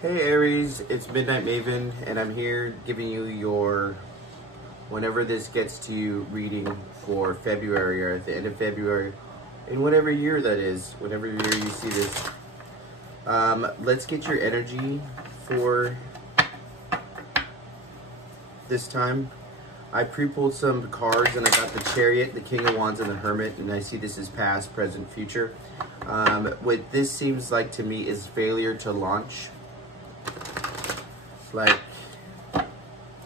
Hey Aries, it's Midnight Maven, and I'm here giving you your, whenever this gets to you, reading for February or at the end of February, in whatever year that is, whatever year you see this. Let's get your energy for this time. I pre-pulled some cards and I got the Chariot, the King of Wands, and the Hermit, and I see this as past, present, future. What this seems like to me is failure to launch. Like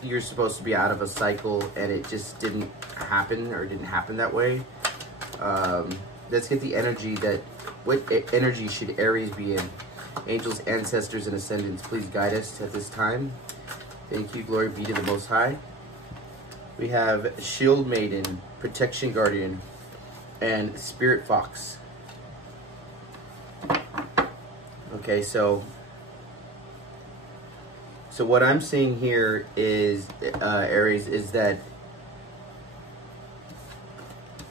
you're supposed to be out of a cycle and it just didn't happen, or didn't happen that way. Let's get the energy that, what energy should Aries be in? Angels, ancestors, and ascendants, please guide us at this time. Thank you, glory be to the Most High. We have Shield Maiden, Protection Guardian, and Spirit Fox. Okay, so what I'm seeing here is, Aries, is that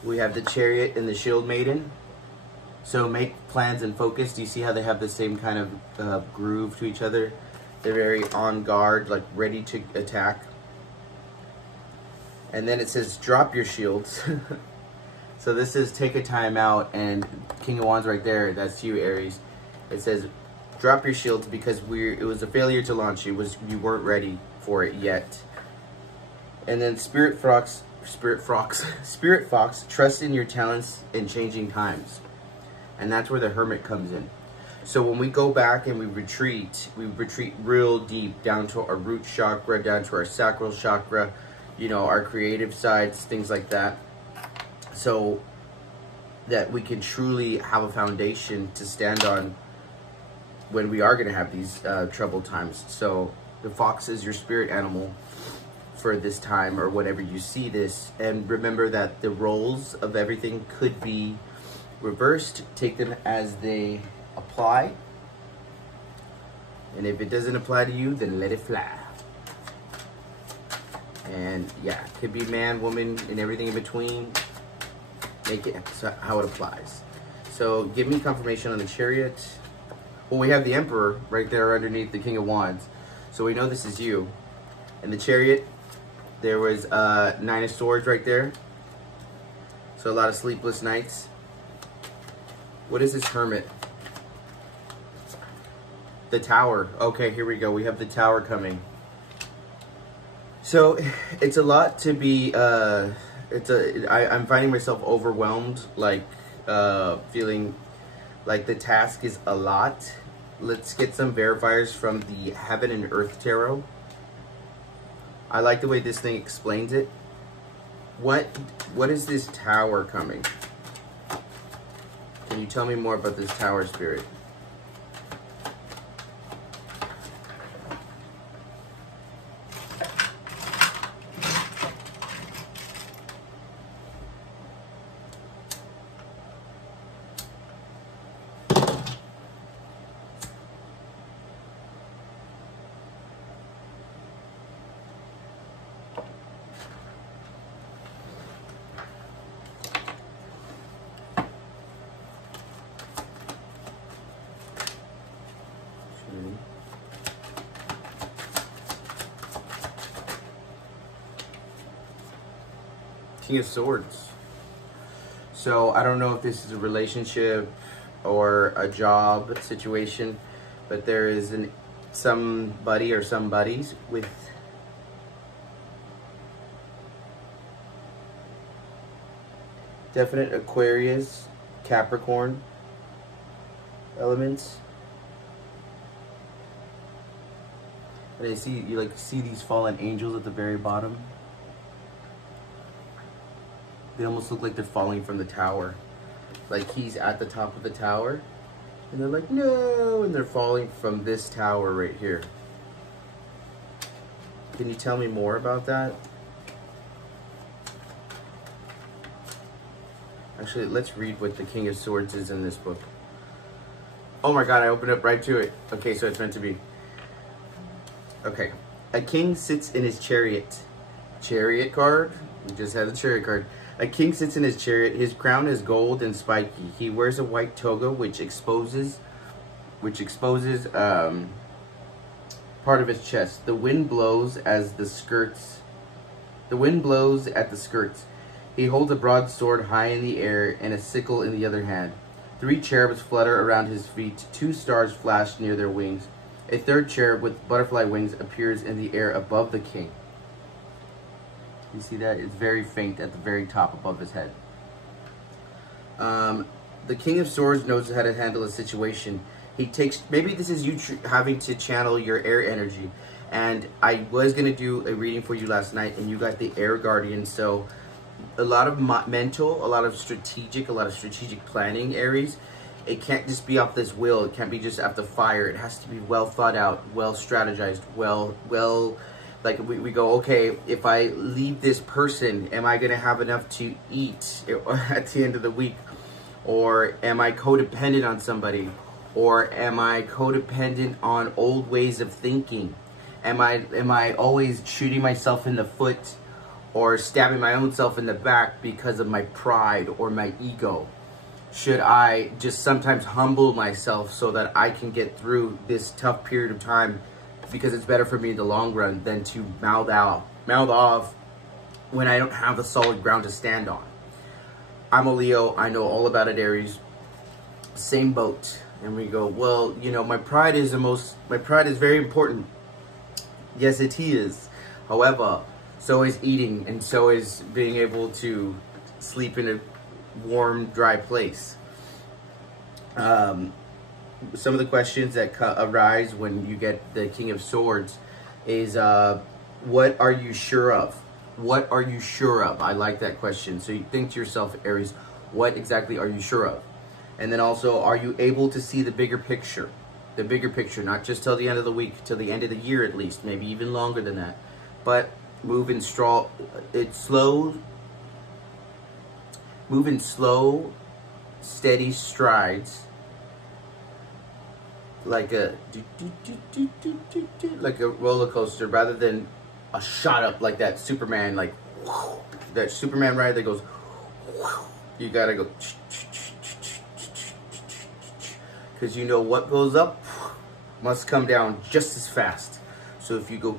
we have the Chariot and the Shield Maiden. So make plans and focus. Do you see how they have the same kind of groove to each other? They're very on guard, like ready to attack. And then it says, drop your shields. So this is take a time out, and King of Wands right there, that's you, Aries. It says, drop your shields because it was a failure to launch. You weren't ready for it yet. And then Spirit Fox, trust in your talents in changing times. And that's where the Hermit comes in. So when we go back and we retreat real deep down to our root chakra, down to our sacral chakra, you know, our creative sides, things like that. So that we can truly have a foundation to stand on when we are going to have these troubled times. So the fox is your spirit animal for this time, or whenever you see this. And remember that the roles of everything could be reversed. Take them as they apply. And if it doesn't apply to you, then let it fly. And yeah, it could be man, woman, and everything in between. Make it how it applies. So give me confirmation on the Chariot. Well, we have the Emperor right there underneath the King of Wands. So we know this is you. And the Chariot, there was Nine of Swords right there. So a lot of sleepless nights. What is this Hermit? The Tower. Okay, here we go. We have the Tower coming. So it's a lot to be, I'm finding myself overwhelmed, like feeling like the task is a lot. Let's get some verifiers from the Heaven and Earth Tarot. I like the way this thing explains it. What is this Tower coming? Can you tell me more about this Tower, Spirit? King of Swords. So I don't know if this is a relationship or a job situation, but there is somebody or some buddies with definite Aquarius, Capricorn elements. And I see, you like see these fallen angels at the very bottom. They almost look like they're falling from the tower. Like he's at the top of the tower. And they're like, no! And they're falling from this tower right here. Can you tell me more about that? Actually, let's read what the King of Swords is in this book. Oh my god, I opened up right to it. Okay, so it's meant to be. Okay. A king sits in his chariot. Chariot card? We just had the chariot card. A king sits in his chariot. His crown is gold and spiky. He wears a white toga, which exposes part of his chest. The wind blows as the skirts. The wind blows at the skirts. He holds a broadsword high in the air and a sickle in the other hand. 3 cherubs flutter around his feet. 2 stars flash near their wings. A 3rd cherub with butterfly wings appears in the air above the king. You see that? It's very faint at the very top above his head. The King of Swords knows how to handle a situation. He takes, maybe this is you having to channel your air energy. And I was going to do a reading for you last night, and you got the Air Guardian. So a lot of mental, a lot of strategic planning, Aries. It can't just be off this will. It can't be just after fire. It has to be well thought out, well strategized, well, like we go, okay, if I leave this person, am I going to have enough to eat at the end of the week? Or am I codependent on somebody? Or am I codependent on old ways of thinking? Am I always shooting myself in the foot or stabbing my own self in the back because of my pride or my ego? Should I just sometimes humble myself so that I can get through this tough period of time, because it's better for me in the long run than to mouth off when I don't have a solid ground to stand on? I'm a Leo. I know all about it, Aries. Same boat. And we go, well, you know, my pride is very important. Yes, it is. However, so is eating, and so is being able to sleep in a warm, dry place. Some of the questions that arise when you get the King of Swords is, what are you sure of? What are you sure of? I like that question. So you think to yourself, Aries, what exactly are you sure of? And then also, are you able to see the bigger picture? The bigger picture, not just till the end of the week, till the end of the year at least, maybe even longer than that. But move in slow, steady strides, like a roller coaster, rather than a shot up like that Superman, like that Superman ride that goes. You gotta go, because you know what goes up must come down just as fast. So if you go,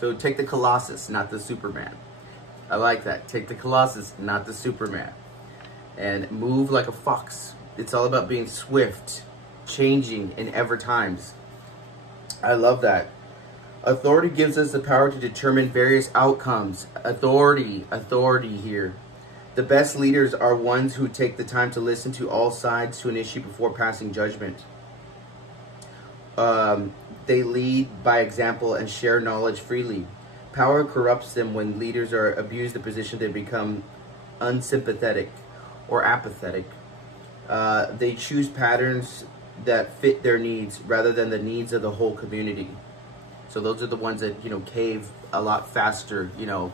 so take the Colossus, not the Superman. I like that. Take the Colossus, not the Superman. And move like a fox. It's all about being swift, changing in ever times. I love that. Authority gives us the power to determine various outcomes. Authority here. The best leaders are ones who take the time to listen to all sides to an issue before passing judgment. They lead by example and share knowledge freely. Power corrupts them. When leaders are abused the position, they become unsympathetic or apathetic. They choose patterns that fit their needs rather than the needs of the whole community. So those are the ones that, you know, cave a lot faster, you know,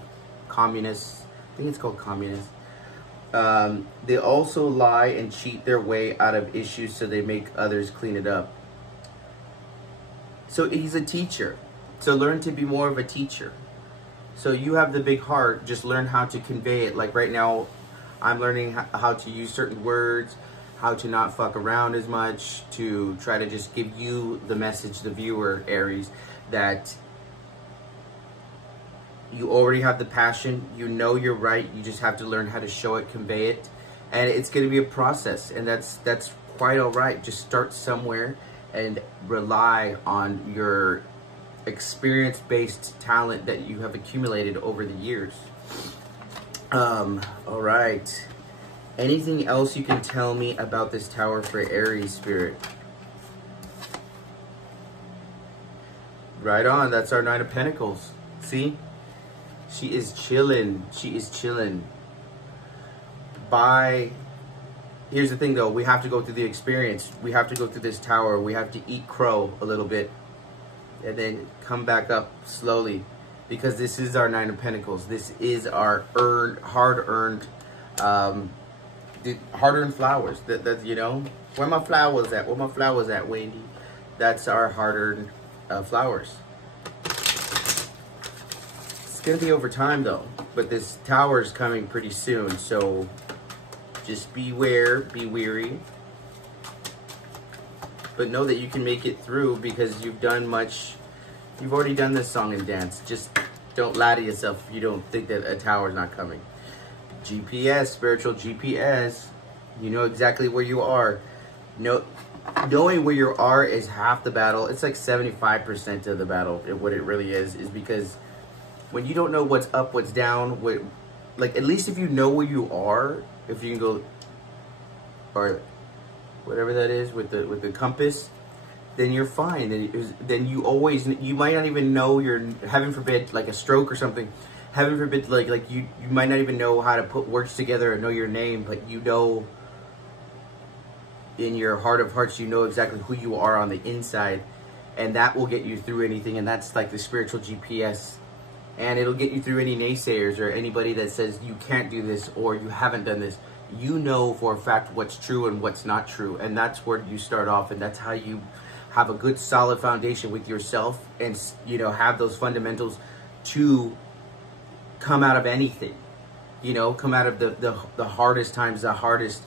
communists. I think it's called communists. They also lie and cheat their way out of issues so they make others clean it up. So he's a teacher. So learn to be more of a teacher. So you have the big heart, just learn how to convey it. Like right now, I'm learning how to use certain words, how to not fuck around as much, to try to just give you the message, the viewer, Aries, that you already have the passion, you know you're right, you just have to learn how to show it, convey it. And it's going to be a process, and that's quite all right. Just start somewhere and rely on your experience-based talent that you have accumulated over the years. All right. Anything else you can tell me about this tower for Aries spirit? Right on. That's our Knight of Pentacles. See? She is chilling. She is chilling. Here's the thing though. We have to go through the experience. We have to go through this tower. We have to eat crow a little bit. And then come back up slowly. Because this is our Nine of Pentacles. This is our hard-earned flowers. That you know, where my flowers at? Where my flowers at, Wendy? That's our hard-earned flowers. It's gonna be over time though, but this tower is coming pretty soon. So just beware, be weary. But know that you can make it through because you've already done this song and dance. Just don't lie to yourself if you don't think that a tower's not coming. GPS, spiritual GPS. You know exactly where you are. Knowing where you are is half the battle. It's like 75% of the battle. What it really is because when you don't know what's up, what's down, like at least if you know where you are, if you can go or whatever that is with the compass, then you're fine. Then you might not even know you're, heaven forbid, like a stroke or something. Heaven forbid, like you might not even know how to put words together or know your name, but you know in your heart of hearts, you know exactly who you are on the inside, and that will get you through anything. And that's like the spiritual GPS, and it'll get you through any naysayers or anybody that says you can't do this or you haven't done this. You know for a fact what's true and what's not true, and that's where you start off, and that's how you have a good solid foundation with yourself, and you know, have those fundamentals to come out of anything, you know, come out of the hardest times, the hardest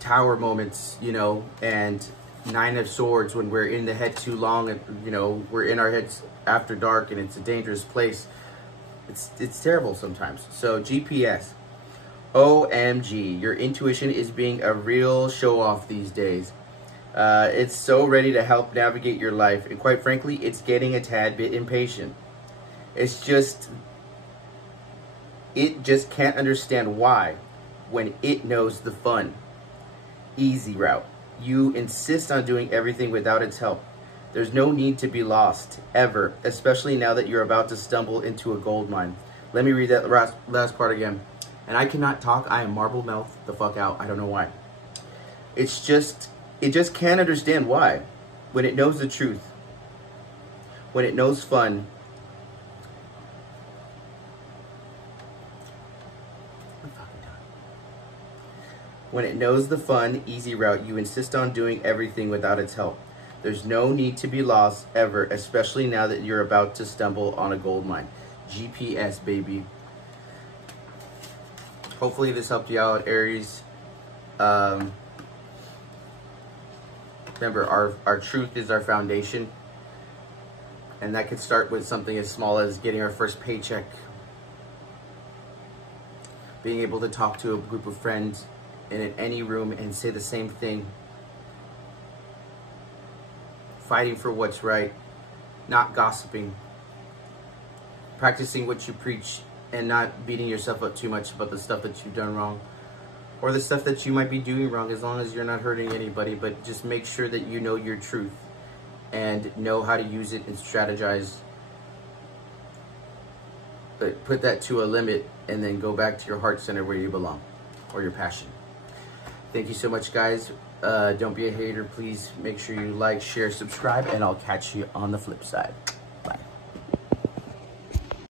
tower moments, you know, and Nine of Swords when we're in the head too long, and you know, we're in our heads after dark and it's a dangerous place. It's terrible sometimes. So GPS, OMG, your intuition is being a real show off these days. It's so ready to help navigate your life, and quite frankly, it's getting a tad bit impatient. It just can't understand why when it knows the fun, easy route. You insist on doing everything without its help. There's no need to be lost, ever, especially now that you're about to stumble into a gold mine. Let me read that last part again. And I cannot talk. I am marble mouth the fuck out. I don't know why. It just can't understand why. When it knows the truth, when it knows fun, when it knows the fun, easy route, you insist on doing everything without its help. There's no need to be lost, ever, especially now that you're about to stumble on a gold mine. GPS, baby. Hopefully this helped you out, Aries. Remember, our truth is our foundation. And that could start with something as small as getting our first paycheck. Being able to talk to a group of friends in any room and say the same thing. Fighting for what's right, not gossiping. Practicing what you preach and not beating yourself up too much about the stuff that you've done wrong or the stuff that you might be doing wrong, as long as you're not hurting anybody. But just make sure that you know your truth and know how to use it and strategize. But put that to a limit and then go back to your heart center where you belong, or your passion. Thank you so much, guys. Don't be a hater. Please make sure you like, share, subscribe, and I'll catch you on the flip side.